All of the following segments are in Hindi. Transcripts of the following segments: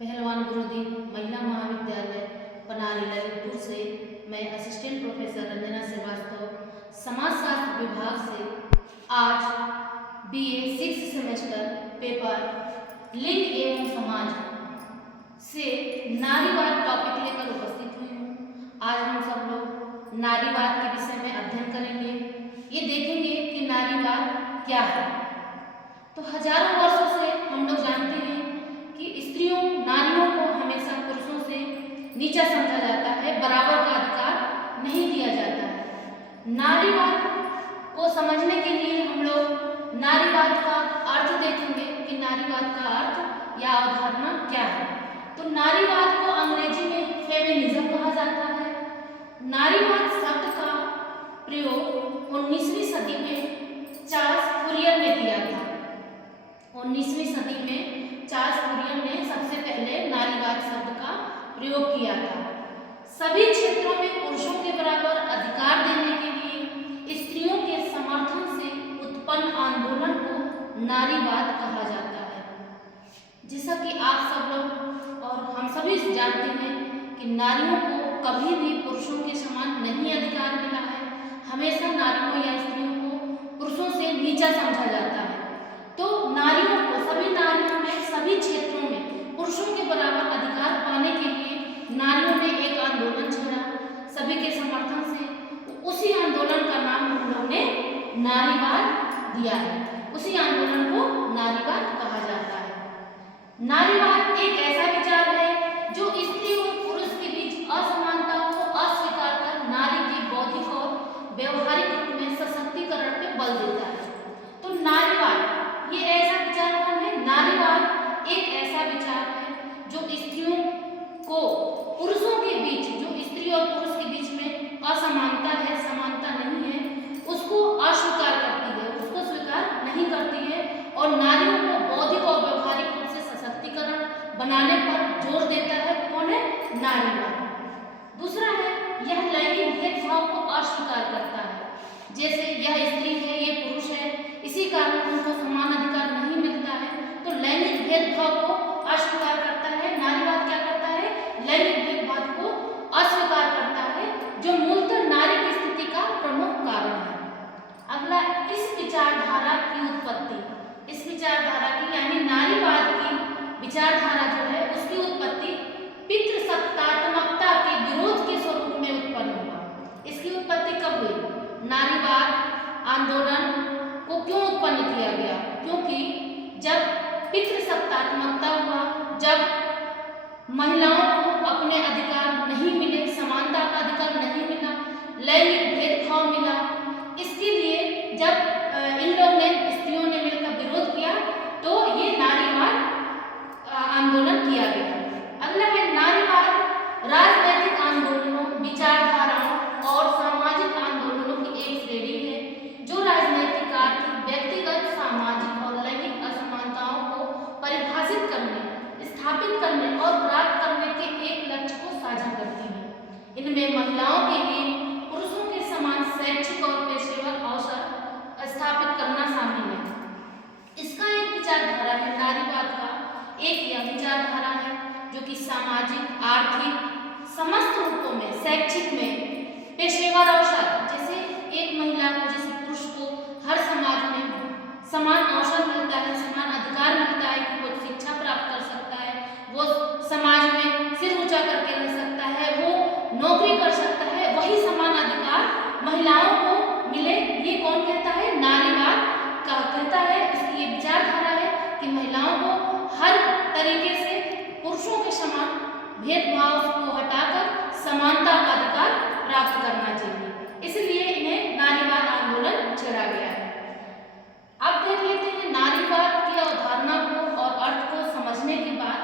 पहलवान गुरुदेव महिला महाविद्यालय पनारी ललितपुर से मैं असिस्टेंट प्रोफेसर रंजना श्रीवास्तव समाजशास्त्र विभाग से आज बीए 6 सेमेस्टर पेपर लिंग एवं समाज से नारीवाद टॉपिक लेकर उपस्थित हुई हूँ। आज हम सब लोग नारीवाद के विषय में अध्ययन करेंगे। ये देखेंगे कि नारीवाद क्या है। तो हजारों वर्षों से हम लोग जानते हैं कि स्त्रियों नारियों को हमेशा पुरुषों से नीचा समझा जाता है, बराबर का अधिकार नहीं दिया जाता है। नारीवाद को समझने के लिए हम लोग नारीवाद का अर्थ देखेंगे कि नारीवाद का अर्थ या अवधारणा क्या है। तो नारीवाद को अंग्रेजी में फेमिनिज्म कहा जाता है। नारीवाद शब्द का प्रयोग 19वीं सदी में चार्ल्स फूरियर ने किया था। 19वीं सदी में चार्ल्स फूरियर ने सबसे पहले नारीवाद शब्द का प्रयोग किया था। सभी क्षेत्रों में पुरुषों के बराबर अधिकार देने के लिए स्त्रियों के समर्थन से उत्पन्न आंदोलन को नारीवाद कहा जाता है। जैसा कि आप सब लोग और हम सभी जानते हैं कि नारियों को कभी भी पुरुषों के समान नहीं अधिकार मिला है। हमेशा नारियों या स्त्रियों को पुरुषों से नीचा समझा जाता है। तो नारियों को, सभी नारियों में, सभी क्षेत्रों में पुरुषों के बराबर अधिकार पाने के लिए नारियों ने एक आंदोलन छेड़ा सभी के समर्थन से। उसी आंदोलन का नाम हम लोगों ने नारीवाद दिया है। उसी आंदोलन को नारीवाद कहा जाता है। नारीवाद एक ऐसा विचार है जो स्त्री और पुरुष के बीच असमानताओं को अस्वीकार कर नारी के बौद्धिक और व्यवहारिक रूप में सशक्तिकरण पे बल देता है। तो नारीवाद ये ऐसा विचार कौन है? नारीवाद एक ऐसा विचार है जो स्त्रियों को पुरुषों के बीच, जो स्त्री और पुरुष के बीच में असमानता है, समानता नहीं है, उसको अस्वीकार करती है, उसको स्वीकार नहीं करती है और नारियों को बौद्धिक और व्यवहारिक रूप से सशक्तिकरण बनाने पर जोर देता है। कौन है? नारीवाद। दूसरा है, यह लैंगिक भेदभाव को अस्वीकार करता है। जैसे यह स्त्री है, ये पुरुष है, इसी कारण उनको समान अधिकार नहीं मिलता है, तो लैंगिक भेदभाव को अस्वीकार करता है। नारीवाद क्या करता है? लैंगिक भेदभाव को अस्वीकार करता है, जो मूलतः नारी की स्थिति का प्रमुख कारण है। अगला, इस विचारधारा की उत्पत्ति, इस विचारधारा की यानी नारीवाद की विचारधारा जो है उसकी उत्पत्ति पितृसत्तात्मकता के विरोध के स्वरूप में उत्पन्न हुआ। इसकी उत्पत्ति कब हुई? नारीवाद आंदोलन को क्यों उत्पन्न किया गया? क्योंकि जब पितृसत्तात्मकता हुआ, जब महिलाओं को अपने अधिकार नहीं मिले, समानता का अधिकार नहीं मिला, लैंगिक भेदभाव मिला, इसके लिए जब इन लोगों ने, स्त्रियों ने मिलकर विरोध किया तो ये नारीवाद आंदोलन किया गया। अगला है, नारीवाद राजनैतिक आंदोलनों, विचारधाराओं और सामाजिक आंदोलनों की एक श्रेणी है जो राजनीतिक, आर्थिक, व्यक्तिगत, सामाजिक और लैंगिक असमानताओं को परिभाषित करने, स्थापित करने और प्राप्त करने के एक लक्ष्य को साझा करती है। इनमें महिलाओं के लिए पुरुषों के समान शैक्षिक और पेशेवर अवसर स्थापित करना शामिल है। इसका एक विचारधारा है, नारीवाद का एक यह विचारधारा है जो कि सामाजिक, आर्थिक, समस्त रूपों में, शैक्षिक में, पेशेवर अवसर, जैसे एक महिला को, जैसे पुरुष को हर समाज में समान अवसर मिलता है, समान अधिकार मिलता है कि वो शिक्षा प्राप्त कर सकता है, वो समाज में सिर ऊंचा करके रह सकता है, वो नौकरी कर सकता है, वही समान अधिकार महिलाओं को मिले। ये कौन कहता है? नारीवाद का कहता है। इसकी ये विचारधारा है कि महिलाओं को हर तरीके से पुरुषों के समान भेदभाव को हटाकर समानता का अधिकार प्राप्त करना चाहिए, इसलिए इन्हें नारीवाद आंदोलन छेड़ा गया है। अब देख लेते हैं नारीवाद की अवधारणा को और अर्थ को समझने के बाद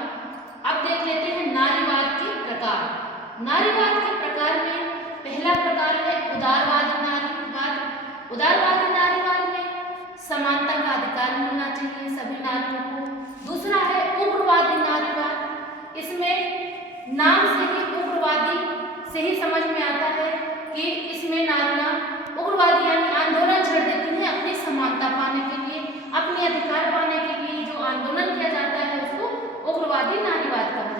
अब देख लेते हैं नारीवाद के प्रकार। नारीवाद के प्रकार में पहला प्रकार है उदारवादी नारीवाद। उदारवादी नारीवाद में समानता का अधिकार मिलना चाहिए सभी नारियों को। दूसरा है उग्रवादी नारीवाद। इसमें नाम से ही उग्रवादी से ही समझ में आता है कि इसमें नारियां उग्रवादी यानी आंदोलन छेड़ देती हैं अपनी समानता पाने के लिए, अपने अधिकार पाने के लिए। जो आंदोलन किया जाता है उसको उग्रवादी नारीवाद कहा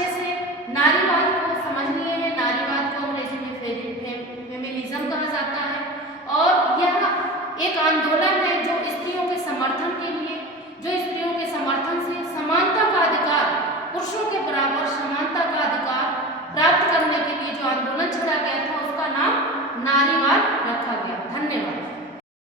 अच्छे से नारीवाद को समझ लिए हैं। नारीवाद को अंग्रेजी में फेमिनिज्म कहा जाता है और यह एक आंदोलन है